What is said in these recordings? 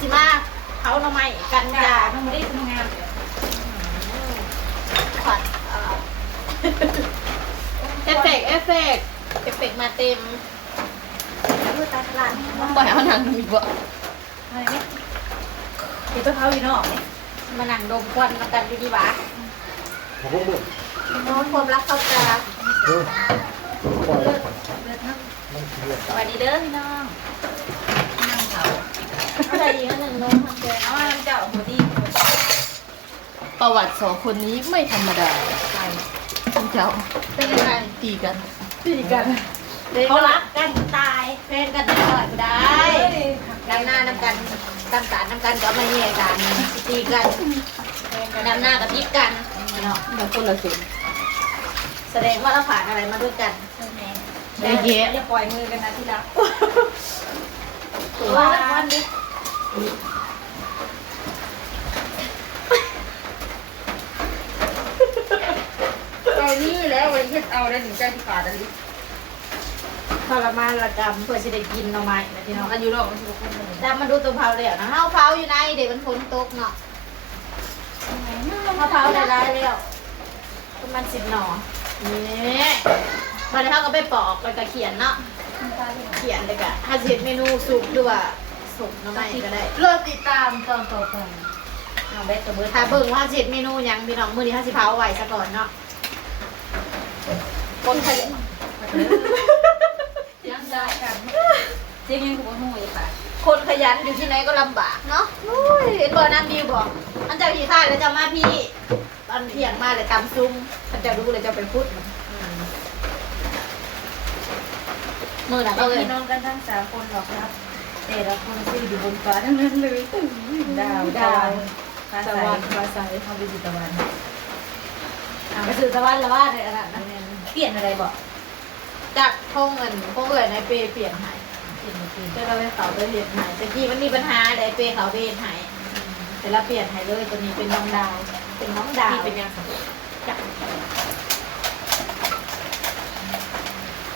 สิมาเขาหน่อไม้กันจ้า ต้องมาได้ทำงาน ขวัญเอฟเฟกมาเต็ม มือตาตลาด ต้องปล่อยเอาหนังอีกบ่ อะไรเนี่ยเดี๋ยวไปเผาอยู่นอกเนี่ย มาหนังดมควันกันดีดีวะ ผมก็บอก น้องความรักเขาจะ ปล่อย เลือดทั้ง มันเครียด สวัสดีเด้อพี่น้อง นั่งเผา อะไรอีกอันหนึ่งน้องทำแกง เอาน้ำเจ้าหัวดี ประวัติสองคนนี้ไม่ธรรมดา ใส่ คุณเจ้า เป็นยังไง ตีกัน ตีกัน เขารักกันตายแฟนกันตลอดก็ได้ดำหน้าน้ำกันตำสารน้ำกันก็มาแย่กันตีกันดำหน้ากับทิพกันเนาะ แล้วคนละเสียง แสดงว่าเราผ่านอะไรมาด้วยกัน เยอะแยะ อย่าปล่อยมือกันนะที่รัก ตัววันนี้ เอานี่แล้ววันที่เอาได้ถึงใจที่ขาดอะไร ทรมานระกำเพื่อจะได้กินหน่อไม้นะพี่น้อง อายุนอกมันคือคนหนึ่ง ดำมาดูตัวเผาเลยนะเฮาเผาอยู่ในเด็กมันฝนตกเนาะเฮาเผาได้ร้ายแล้วประมาณ10 หน่อนี่มาเลยเฮาก็ไปปอกแล้วก็เขียนเนาะเขียนเลยก็ถ้าสิเฮ็ดเมนูสุกหรือว่าสุกหน่อไม้ก็ได้ เลิกติดตามตอนต่อไปเอาเบ็ดตัวเบิร์ด ถ้าเบิ่งว่าสิเฮ็ดเมนูหยังพี่น้องมื้อนี้เฮาสิเผาไว้ซะก่อนเนาะคนขยัน ยังได้กันเจ๊ยังหัวหูอยู่ค่ะ คนขยันอยู่ที่ไหนก็ลำบากเนาะโอ้ยเห็นบ่น้ำดีบ่อันเจ้าขี้ข้าแล้วเจ้ามาพี่ตอนเที่ยงมาเลยตำซุ้มท่านเจ้ารู้เลยเจ้าไปพูดมื้อน่ะ เรา ก็เลย พี่น้องกันทั้ง3 คนหรอกครับแต่ละคนที่อยู่บนฟ้าทั้งนั้นเลยดาวฟ้า ส ใส วรรค์ฟ้าใส เขาไปอยู่ตะวัน ก็คือตะวันละว่าในอันนั้นนะ เปลี่ยนอะไรบอก จากพงเงินพงเงินในเปเปลี่ยนหาย เปลี่ยนมาเปลี่ยน ก็เราไปเขาไปเปลี่ยนหายตะกี้มันมีปัญหาในเปเขาเปลี่ยนหายแต่เราเปลี่ยนหายเลยตัวนี้เป็นน้องดาว เป็นน้องดาว ที่เป็นยังไง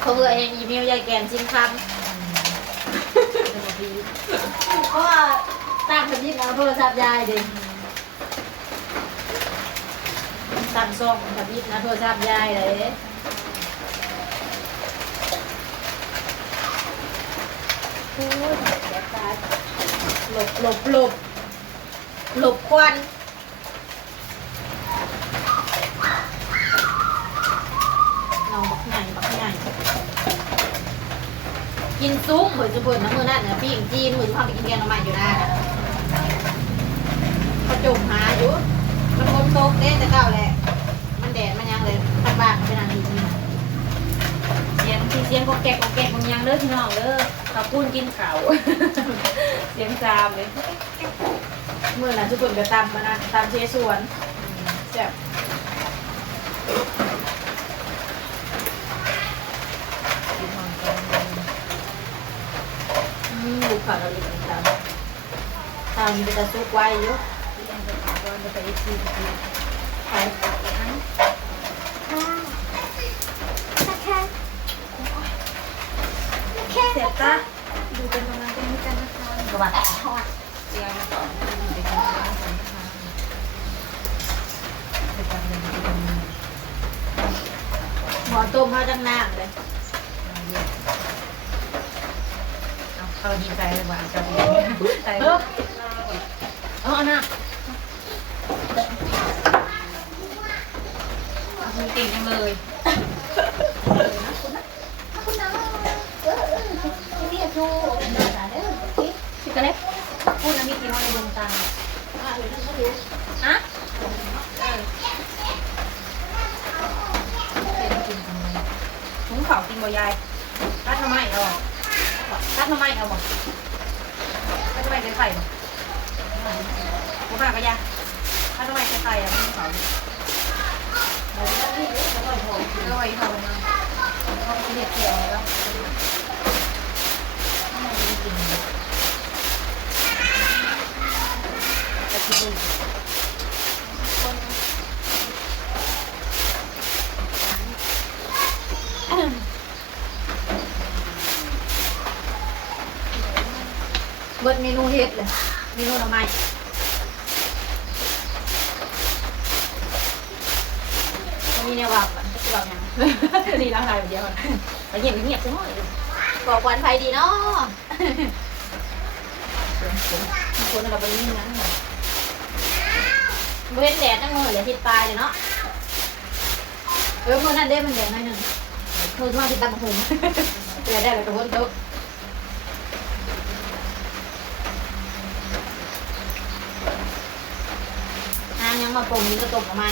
เขาเองอีเมลยายแกนจิ้มคำเพราะว่าตั้งเป็นยิ่งเอาโทรศัพท์ยายดิตั้งซ่องกับยิ่งเอาโทรศัพท์ยายเลยโอ้ยเดี๋ยวตายหลบควันน้องบักใหญ่กินซุ้มเหมือนจะเปิดน้ำมือนั่นนะพี่จีนเหมือนความไปกินแกงหน่อไม้อยู่หน้าน่ะเขาจมหาอยู่มันฝนตกเด้แต่เก่าแหละมันแดดมันยังเลยทางบ้านเป็นอะไรนี่นะ เสียงก็แกกบางอย่างเด้อพี่น้องเด้อตะปูนกินข้าวเสียงจามเลย มือน่ะทุกคนก็ตำมานะตำเชสวนแซ่บลูกค้าเราอยู่ตรงกลางทางนี้เป็นตะซุกไว้อยู่ไป เสียบตาดูเป็นกำลังใจให้กันนะคะกระบะเสียงต่อดูเป็นกำลังใจให้กันนะคะเป็นกำลังใจให้กัน หมอต้มเขาจังน้ำเลย เขาดีใจเลยว่าจะดีใจ เอาหน้า เก่งจังเลย พี่กระเล็ก พูดนะมีกี่ห้อในดวงตาฮะถุงเผากินบ่ยายรัดทำไมเอารัดทำไมเอาบ่รัดทำไมใส่บ่ผมหากระยารัดทำไมใส่อะถุงเผาแล้วไอ้เผามาเขาเรียกเกี่ยวแล้วจะคิดดู เบิดเมนูเฮ็ดเลย เมนูหน่อไม้มีแนวว่าก่อนจะบอกยัง นี่ราคาเดียวไปเงียบเงียบใช่ไหม บอกวันไฟดีเนาะ คนเราไปนี่นะ เว้นแดดนั่งมือเหลือทิศตายเลยเนาะมือนั่นเด้มันแดดหน่อยหนึ่งมือมาทิศตาบะหุงเดี๋ยวได้เลยกระบวนโต๊ะนางยังมาปรุงนี่ก็ตกออกมา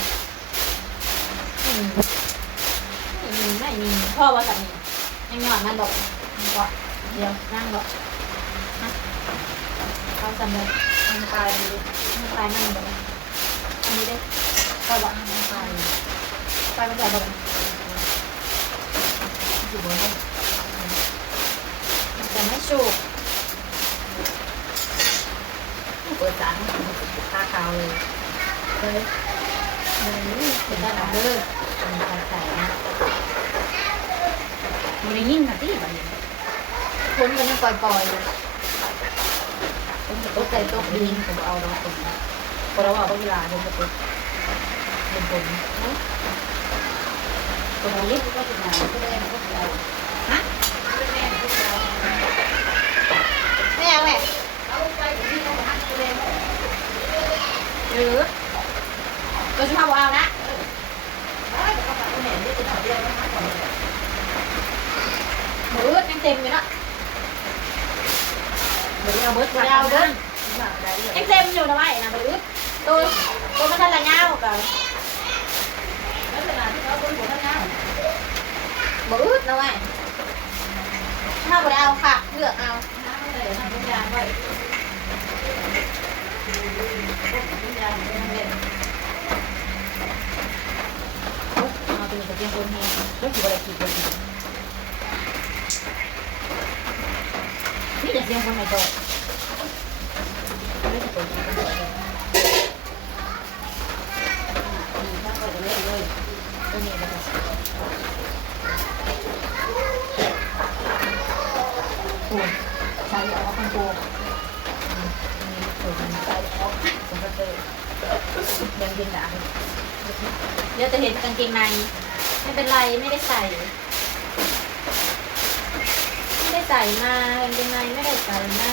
ไม่มีพ่อว่าสามียังหย่อนมันดอกก็เดี๋ยวนั่งดอกเขาจำเลย มันตายเลย มันตายนั่งดอกอันนี้ได้ก็บอก มันตาย ไปมันใหญ่ดอก อยู่บนนี้ แต่ไม่ชูก เปิดจานตาขาวเลย เลยเป็นด้านหลังเลย มันตายใส่นะมันได้ยินนะที่แบบนี้ คนมันยังปล่อยๆเลย ผมจะตกใจตกดินผมเอาเราผมเพราะว่าเวลาผมจะตกเป็นผมตรงนี้ก็จะมาก็ได้ก็จะฮะ ไม่เอาแม่ หรือ ตัวชุบเอานะหมูยังเต็มอยู่เนาะ เดี๋ยวเอาเบิร์ด เอาเดินยังเต็มอยู่นะไม่นะไปอึดตัวมันทันละเงากับหมูอึดนะไม่ถ้าไปเอาค่ะเลือกเอาเอาตัวนี้กับเตียงคนแห้งแล้วกี่วันกี่วันนี่จะเตียงคนไหนโตไม่จะเปิดกี่คนเลยถ้าเปิดเลยตัวนี้นะครับโอ้ใช้เอาข้างโบนี่ส่วนใส่ออกสมบัติยังยินด่า เดี๋ยวจะเห็นกางเกงในไม่เป็นไรไม่ได้ใส่ ไม่ได้ใส่มากางเกงในไม่ได้ใส่มา